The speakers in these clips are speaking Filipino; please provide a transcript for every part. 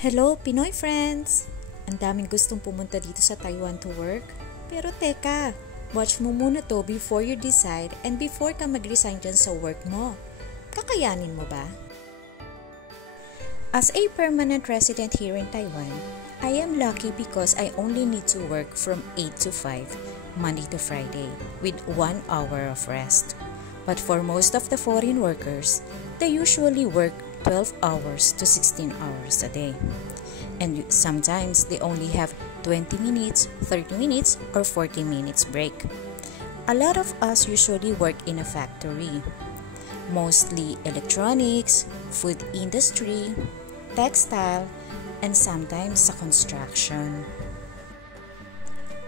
Hello, Pinoy friends! Ang daming gustong pumunta dito sa Taiwan to work. Pero teka, watch mo muna to before you decide and before ka mag-resign dyan sa work mo. Kakayanin mo ba? As a permanent resident here in Taiwan, I am lucky because I only need to work from 8 to 5, Monday to Friday, with 1 hour of rest. But for most of the foreign workers, they usually work 12 hours to 16 hours a day. And sometimes they only have 20 minutes, 30 minutes, or 40 minutes break. A lot of us usually work in a factory, mostly electronics, food industry, textile, and sometimes sa construction.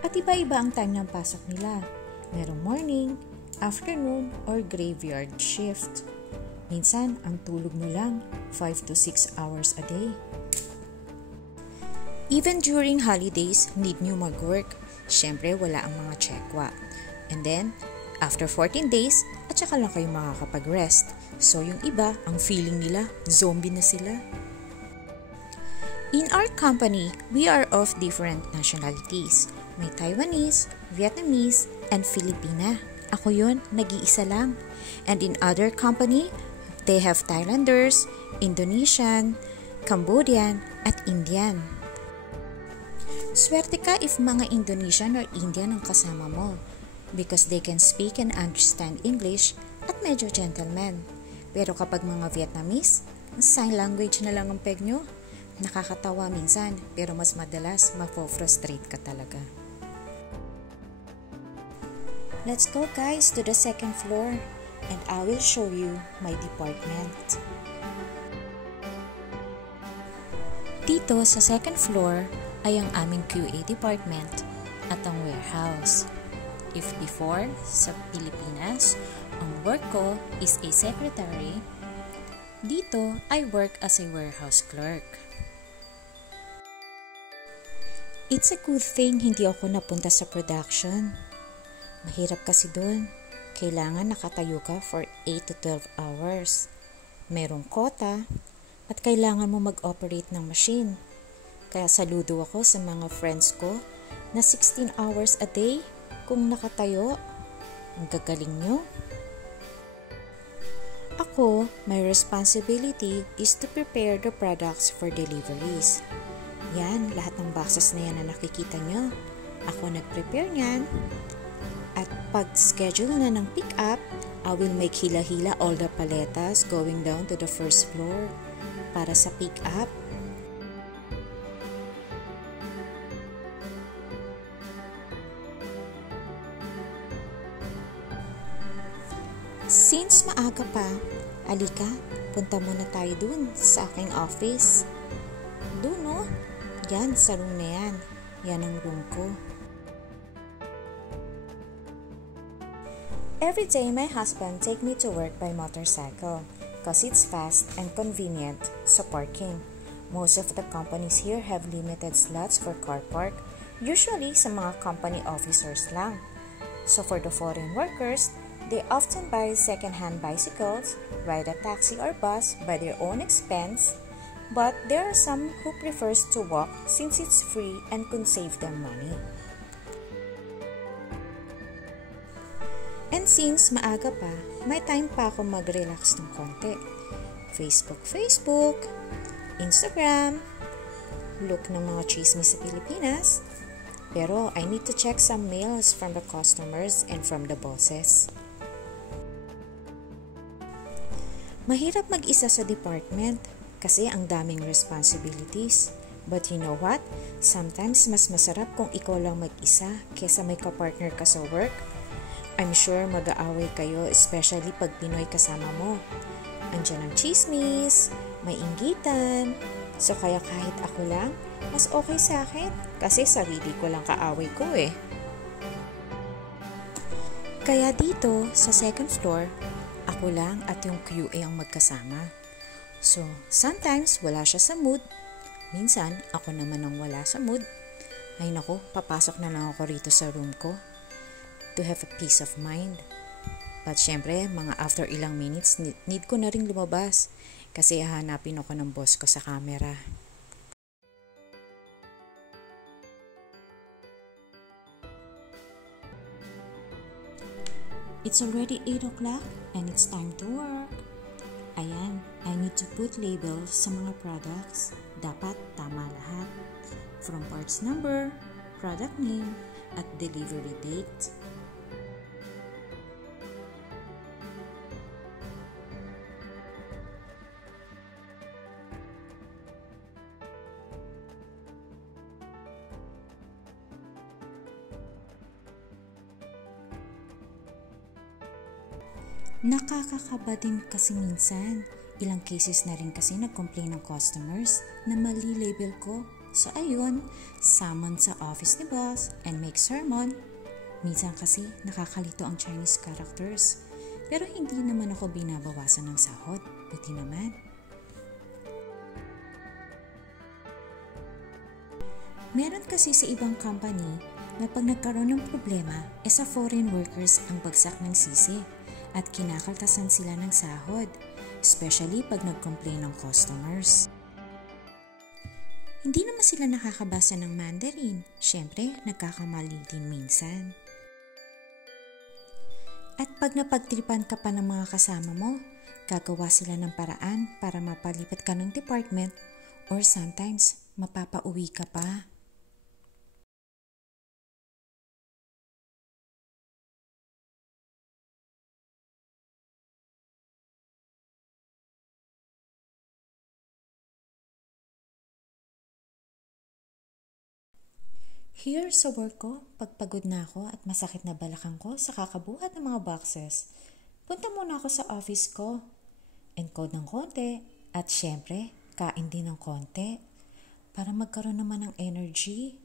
At iba-iba ang time ng pasok nila. Merong morning, afternoon, or graveyard shift. Minsan, ang tulog mo lang 5 to 6 hours a day. Even during holidays, need nyo mag-work. Siyempre, wala ang mga tsekwa. And then, after 14 days, at saka lang kayo makakapag-rest. So, yung iba, ang feeling nila, zombie na sila. In our company, we are of different nationalities. May Taiwanese, Vietnamese, and Filipina. Ako yun, nag-iisa lang. And in other company, they have Thailanders, Indonesian, Cambodian, at Indian. Swerte ka if mga Indonesian or Indian ang kasama mo because they can speak and understand English at medyo gentleman. Pero kapag mga Vietnamese, sign language na lang ang peg nyo. Nakakatawa minsan, pero mas madalas mapofrustrate ka talaga. Let's go guys to the second floor and I will show you my department. Dito sa second floor ay ang aming QA department at ang warehouse. If before, sa Pilipinas, ang work ko is a secretary, dito I work as a warehouse clerk. It's a good thing hindi ako napunta sa production. Mahirap kasi doon. Kailangan nakatayo ka for 8 to 12 hours. Merong quota at kailangan mo mag-operate ng machine. Kaya saludo ako sa mga friends ko na 16 hours a day kung nakatayo. Ang gagaling nyo. Ako, my responsibility is to prepare the products for deliveries. Yan, lahat ng boxes na yan na nakikita nyo. Ako nag-prepare nyan. At pag-schedule na ng pick-up, I will make hila-hila all the paletas going down to the first floor para sa pick-up. Since maaga pa, alika, punta muna tayo dun sa aking office. Dun no? Yan, sa room na yan. Yan ang room ko. Every day, my husband take me to work by motorcycle because it's fast and convenient sa parking. Most of the companies here have limited slots for car park, usually sa mga company officers lang. So for the foreign workers, they often buy second-hand bicycles, ride a taxi or bus by their own expense, but there are some who prefers to walk since it's free and can save them money. And since maaga pa, may time pa ako mag-relax ng konti. Facebook, Instagram, look ng mga chismis sa Pilipinas. Pero I need to check some mails from the customers and from the bosses. Mahirap mag-isa sa department kasi ang daming responsibilities. But you know what? Sometimes mas masarap kung ikaw lang mag-isa kesa may kapartner ka sa work. I'm sure mag-aaway kayo, especially pag Pinoy kasama mo. Andiyan ang chismis, may inggitan. So kaya kahit ako lang, mas okay sa akin. Kasi sarili ko lang kaaway ko eh. Kaya dito, sa second floor, ako lang at yung QA ang magkasama. So, sometimes wala siya sa mood. Minsan, ako naman ang wala sa mood. Ay naku, papasok na lang ako rito sa room ko to have a peace of mind. But syempre, mga after ilang minutes, need ko na ring lumabas kasi hahanapin ako ng boss ko sa camera. It's already 8 o'clock and it's time to work. Ayan, I need to put labels sa mga products. Dapat tama lahat. From parts number, product name, at delivery date. Nakakakaba din kasi minsan. Ilang cases na rin kasi nag-complain ng customers na mali label ko. So ayun, summon sa office ni boss and make sermon. Minsan kasi nakakalito ang Chinese characters. Pero hindi naman ako binabawasan ng sahod. Buti naman. Meron kasi sa ibang company na pag nagkaroon ng problema, sa foreign workers ang bagsak ng sisi at kinakaltasan sila ng sahod, especially pag nag-complain ng customers. Hindi naman sila nakakabasa ng Mandarin. Siyempre, nagkakamali din minsan. At pag napagtripan ka pa ng mga kasama mo, gagawa sila ng paraan para mapalipat ka ng department or sometimes mapapauwi ka pa. Here sa work ko, pagpagod na ako at masakit na balakang ko sa kakabuhat ng mga boxes, punta muna ako sa office ko. Encode ng konti at syempre, kain din ng konti para magkaroon naman ng energy.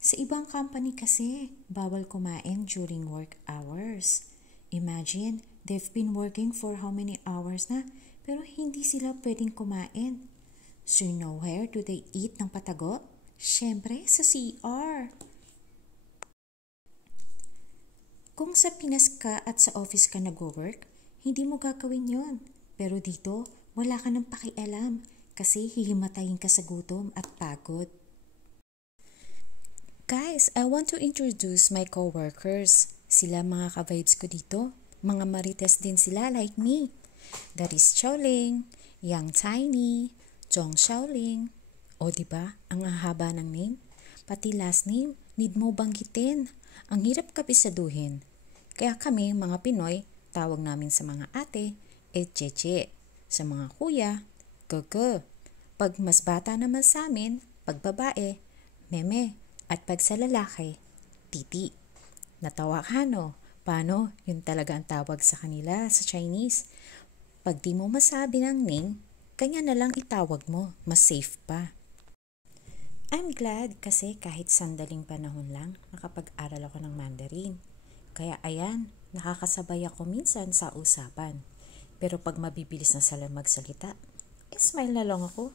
Sa ibang company kasi, bawal kumain during work hours. Imagine, they've been working for how many hours na pero hindi sila pwedeng kumain. So you know where do they eat ng patago? Siyempre, sa CR. Kung sa Pinas ka at sa office ka nag-work, hindi mo gagawin yon. Pero dito, wala ka ng pakialam kasi hihimatayin ka sa gutom at pagod. Guys, I want to introduce my co-workers. Sila mga ka-vibes ko dito. Mga marites din sila like me. That is Xiaoling, Yang Tiny, Zhong Xiaoling. O diba, ang haba ng name? Pati last name, need mo banggitin. Ang hirap kabisaduhin. Kaya kami, mga Pinoy, tawag namin sa mga ate, cheche. Sa mga kuya, gogo. Pag mas bata naman sa amin, pag babae, meme. At pag sa lalaki, titi. Natawa ka no? Paano? Yun talaga ang tawag sa kanila sa Chinese. Pag di mo masabi ng name, kanya na lang itawag mo, mas safe pa. I'm glad kasi kahit sandaling panahon lang, nakapag-aral ako ng Mandarin. Kaya ayan, nakakasabay ako minsan sa usapan. Pero pag mabibilis na sila magsalita, smile na lang ako.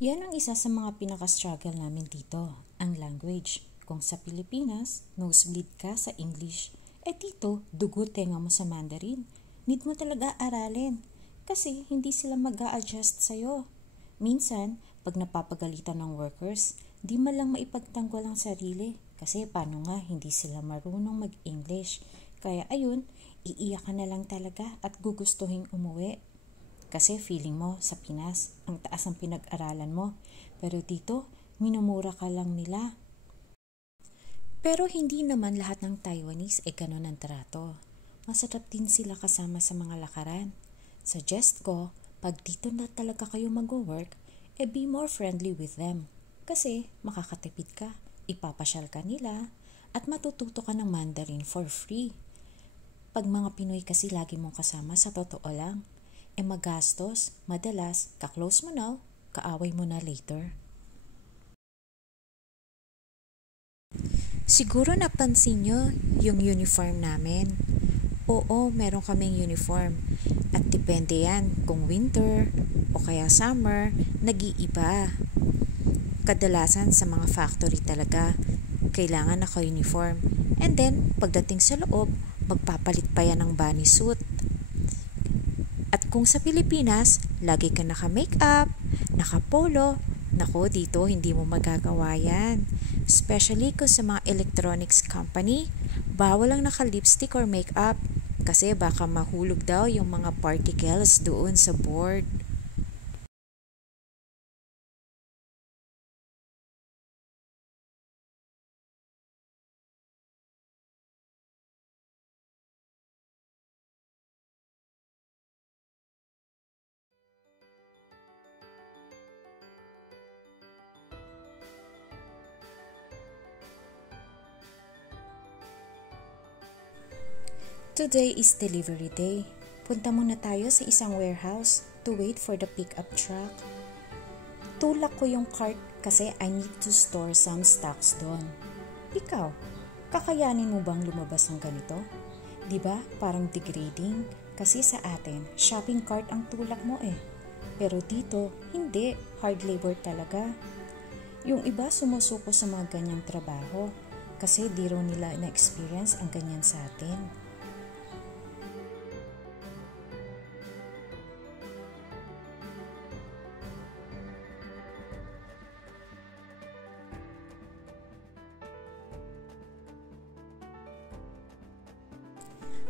Yan ang isa sa mga pinaka-struggle namin dito, ang language. Kung sa Pilipinas, nosebleed ka sa English, dito, dugo tenga mo sa Mandarin. Need mo talaga aralin kasi hindi sila mag-a-adjust sa'yo. Minsan, pag napapagalitan ng workers, di man lang maipagtanggol ang sarili kasi paano nga hindi sila marunong mag-English. Kaya ayun, iiyak ka na lang talaga at gugustuhin umuwi. Kasi feeling mo sa Pinas, ang taas ang pinag-aralan mo. Pero dito, minumura ka lang nila. Pero hindi naman lahat ng Taiwanese ganun ang trato. Masarap din sila kasama sa mga lakaran. Suggest ko, pag dito na talaga kayo mag-work, be more friendly with them. Kasi makakatipid ka, ipapasyal ka nila, at matututo ka ng Mandarin for free. Pag mga Pinoy kasi lagi mong kasama sa totoo lang, magastos, madalas, ka-close mo now, kaaway mo na later. Siguro napansin nyo yung uniform namin. Oo, meron kaming uniform. At depende yan kung winter o kaya summer, nag-iiba. Kadalasan sa mga factory talaga, kailangan naka-uniform. And then, pagdating sa loob, magpapalit pa yan ng bunny suit. At kung sa Pilipinas, lagi ka naka-makeup, naka-polo, Nako, dito hindi mo magagawa yan. Especially kung sa mga electronics company, bawal lang naka-lipstick or makeup kasi baka mahulog daw yung mga particles doon sa board. Today is delivery day. Punta muna tayo sa isang warehouse to wait for the pickup truck. Tulak ko yung cart kasi I need to store some stocks doon. Ikaw, kakayanin mo bang lumabas ng ganito? 'Di ba? Parang degrading kasi sa atin, shopping cart ang tulak mo eh. Pero dito, hindi, hard labor talaga. Yung iba sumusuko sa mga ganyang trabaho kasi di raw nila na-experience ang ganyan sa atin.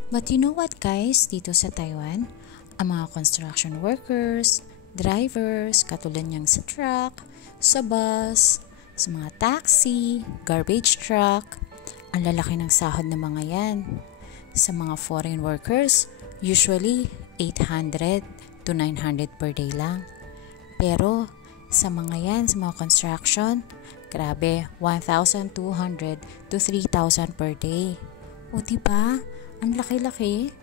But you know what guys, dito sa Taiwan, ang mga construction workers, drivers, katulad niyang sa truck, sa bus, sa mga taxi, garbage truck, ang lalaki ng sahod ng mga yan. Sa mga foreign workers, usually 800 to 900 per day lang. Pero sa mga yan, sa mga construction, grabe, 1,200 to 3,000 per day. O diba? Ang laki-laki.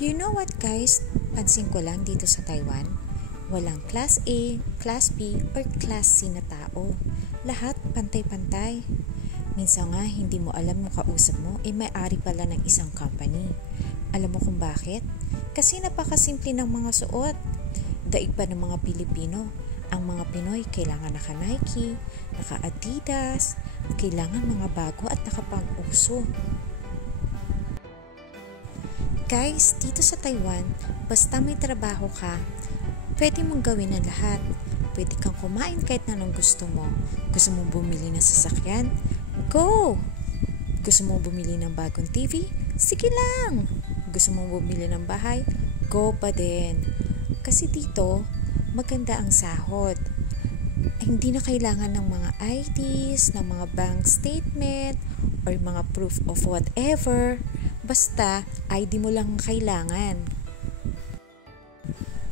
You know what guys? Pansin ko lang dito sa Taiwan, walang class A, class B, or class C na tao. Lahat pantay-pantay. Minsan nga hindi mo alam yung kausap mo may-ari pala ng isang company. Alam mo kung bakit? Kasi napakasimple ng mga suot. Daig pa ng mga Pilipino. Ang mga Pinoy kailangan naka-Nike, naka-Adidas, kailangan mga bago at nakapang-uso. Guys, dito sa Taiwan, basta may trabaho ka, pwede mong gawin ang lahat. Pwede kang kumain kahit na anong gusto mo. Gusto mong bumili ng sasakyan? Go! Gusto mong bumili ng bagong TV? Sige lang! Gusto mong bumili ng bahay? Go pa din. Kasi dito, maganda ang sahod. Hindi na kailangan ng mga IDs, ng mga bank statement, or mga proof of whatever. Basta, ID mo lang ang kailangan.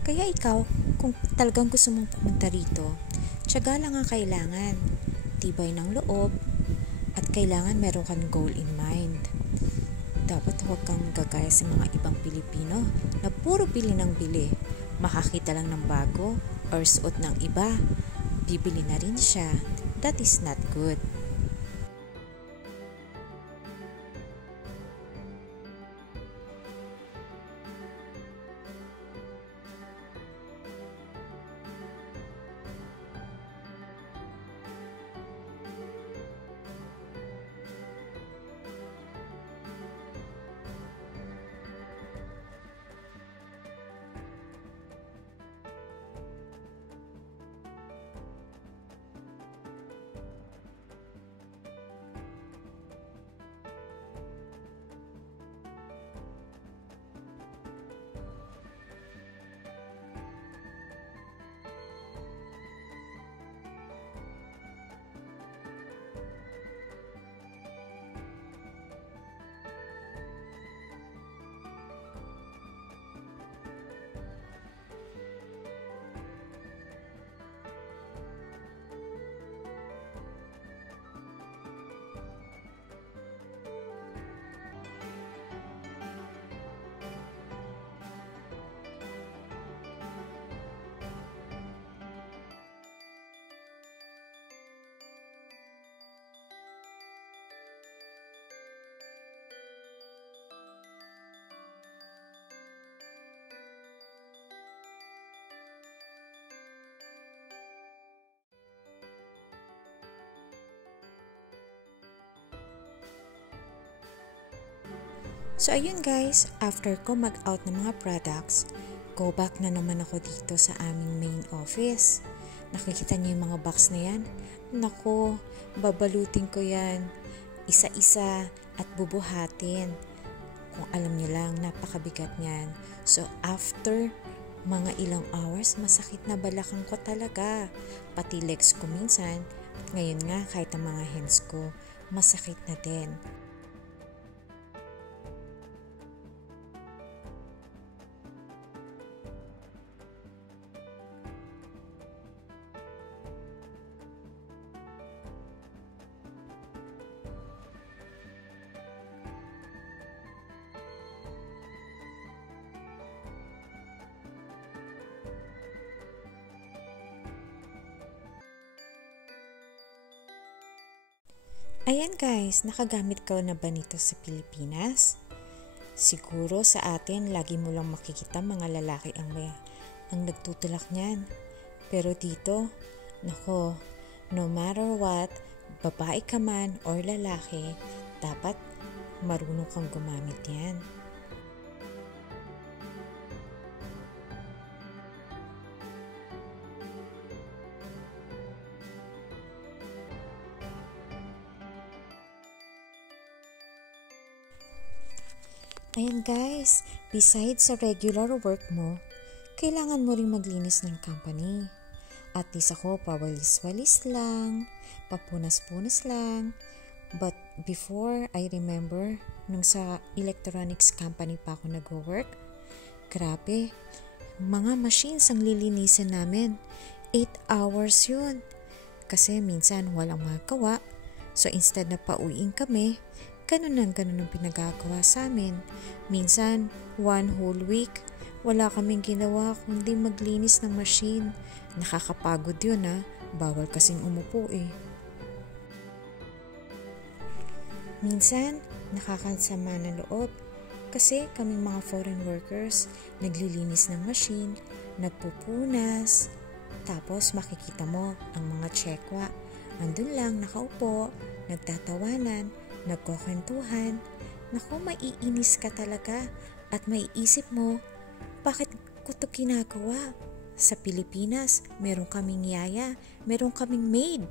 Kaya ikaw, kung talagang gusto mong pumunta rito, tiyaga lang ang kailangan. Tibay ng loob, at kailangan meron kang goal in mind. Dapat huwag kang gagaya sa mga ibang Pilipino na puro bili ng bili. Makakita lang ng bago or suot ng iba, bibili na rin siya. That is not good. So ayun guys, after ko mag-out ng mga products, go back na naman ako dito sa aming main office. Nakikita niyo yung mga box na yan? Nako, babalutin ko yan isa-isa at bubuhatin. Kung alam niyo lang, napakabigat niyan. So after mga ilang hours, masakit na balakang ko talaga. Pati legs ko minsan. At ngayon nga, kahit ang mga hands ko, masakit na din. Ayan guys, nakagamit ka na ba nito sa Pilipinas? Siguro sa atin, lagi mo lang makikita mga lalaki ang nagtutulak niyan. Pero dito, nako, no matter what, babae ka man or lalaki, dapat marunong kang gumamit yan. Ayan guys, besides sa regular work mo, kailangan mo ring maglinis ng company. At least ako, pawalis-walis lang, papunas-punas lang. But before, I remember, nung sa electronics company pa ako nag-work, grabe, mga machines ang lilinisin namin. 8 hours yun. Kasi minsan walang magawa. So instead na pauwiin kami, ganun ang pinagagawa sa amin. Minsan, 1 whole week, wala kaming ginawa kundi maglinis ng machine. Nakakapagod yun bawal kasing umupo eh. Minsan, nakakasama ng loob kasi kaming mga foreign workers, naglilinis ng machine, nagpupunas, tapos makikita mo ang mga tsekwa. Andun lang nakaupo, nagtatawanan, nagkukwentuhan. Naku, maiinis ka talaga at maiisip mo, bakit ko ito ginagawa? Sa Pilipinas, meron kaming yaya, meron kaming maid.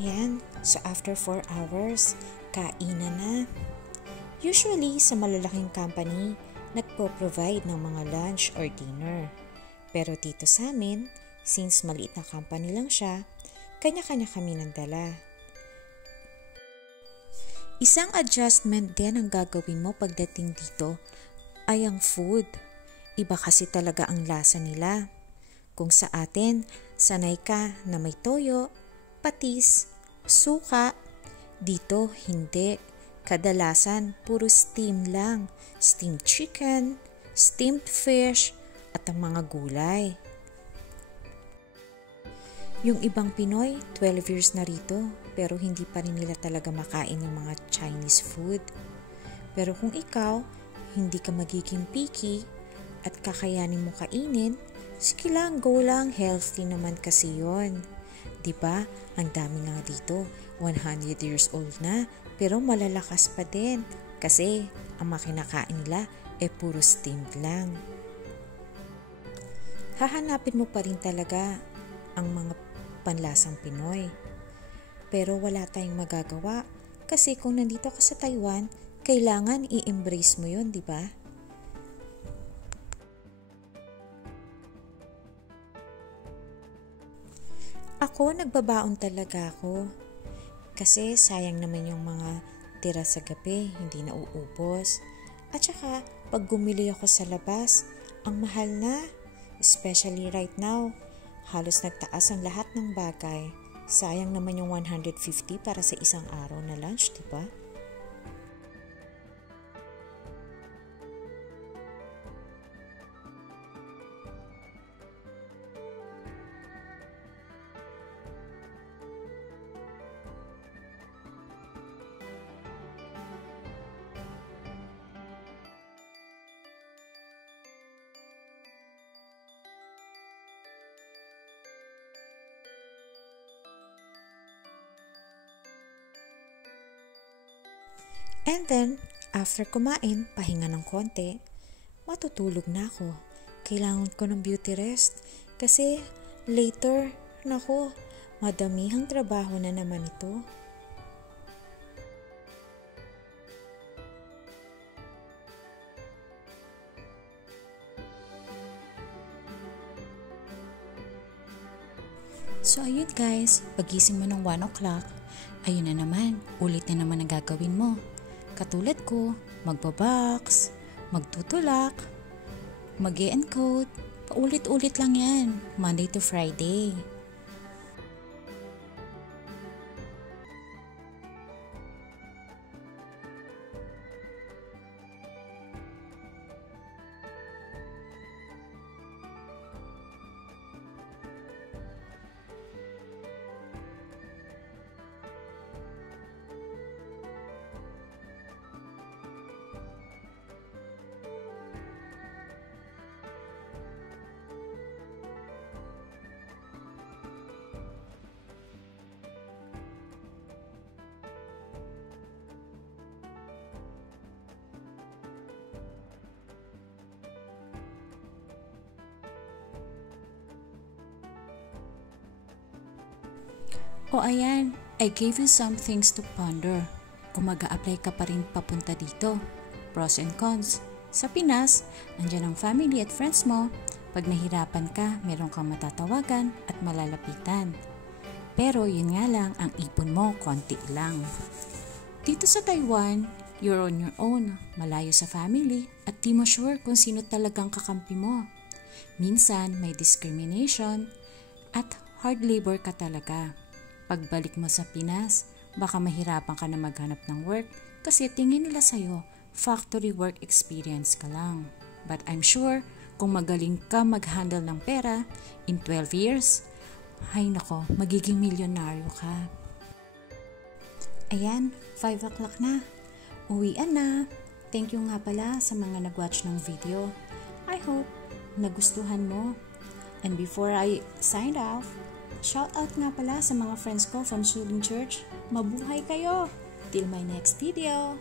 Ayan, so after 4 hours, kainan na. Usually, sa malalaking company, nagpo-provide ng mga lunch or dinner. Pero dito sa amin, since maliit na company lang siya, kanya-kanya kami ng dala. Isang adjustment din ang gagawin mo pagdating dito ay ang food. Iba kasi talaga ang lasa nila. Kung sa atin, sanay ka na may toyo, patis, suka. Dito, hindi. Kadalasan, puro steam lang. Steamed chicken, steamed fish, at ang mga gulay. Yung ibang Pinoy, 12 years na rito, pero hindi pa rin nila talaga makain yung mga Chinese food. Pero kung ikaw, hindi ka magiging picky at kakayanin mo kainin, sige lang, go lang, healthy naman kasi yun. Diba? Ang dami nga dito, 100 years old na, pero malalakas pa din kasi ang makinakain nila puro steamed lang. Hahanapin mo pa rin talaga ang mga panlasang Pinoy. Pero wala tayong magagawa kasi kung nandito ka sa Taiwan, kailangan i-embrace mo yun, diba? Ako, nagbabaon talaga ako. Kasi sayang naman yung mga tira sa gabi, hindi na uubos. At saka, pag gumili ako sa labas, ang mahal na. Especially right now, halos nagtaas ang lahat ng bagay. Sayang naman yung 150 para sa isang araw na lunch, diba? And then, after kumain, pahinga ng konti, matutulog na ako. Kailangan ko ng beauty rest kasi later, nako, madamihang trabaho na naman ito. So ayun guys, pagising mo ng 1 o'clock, ayun na naman, ulit na naman ang gagawin mo. Katulad ko, magbabox, magtutulak, mag-e-encode, paulit-ulit lang yan, Monday to Friday. O ayan, I gave you some things to ponder. Kung mag-a-apply ka pa rin papunta dito. Pros and cons. Sa Pinas, andyan ang family at friends mo. Pag nahirapan ka, meron kang matatawagan at malalapitan. Pero yun nga lang, ang ipon mo, konti lang. Dito sa Taiwan, you're on your own, malayo sa family at di mo sure kung sino talagang kakampi mo. Minsan, may discrimination at hard labor ka talaga. Pagbalik mo sa Pinas, baka mahirapan ka na maghanap ng work kasi tingin nila sa'yo, factory work experience ka lang. But I'm sure, kung magaling ka mag-handle ng pera, in 12 years, ay nako, magiging milyonaryo ka. Ayan, 5 o'clock na. Uwian na. Thank you nga pala sa mga nag-watch ng video. I hope nagustuhan mo. And before I sign off, shout out nga pala sa mga friends ko from Suling Church. Mabuhay kayo! Till my next video!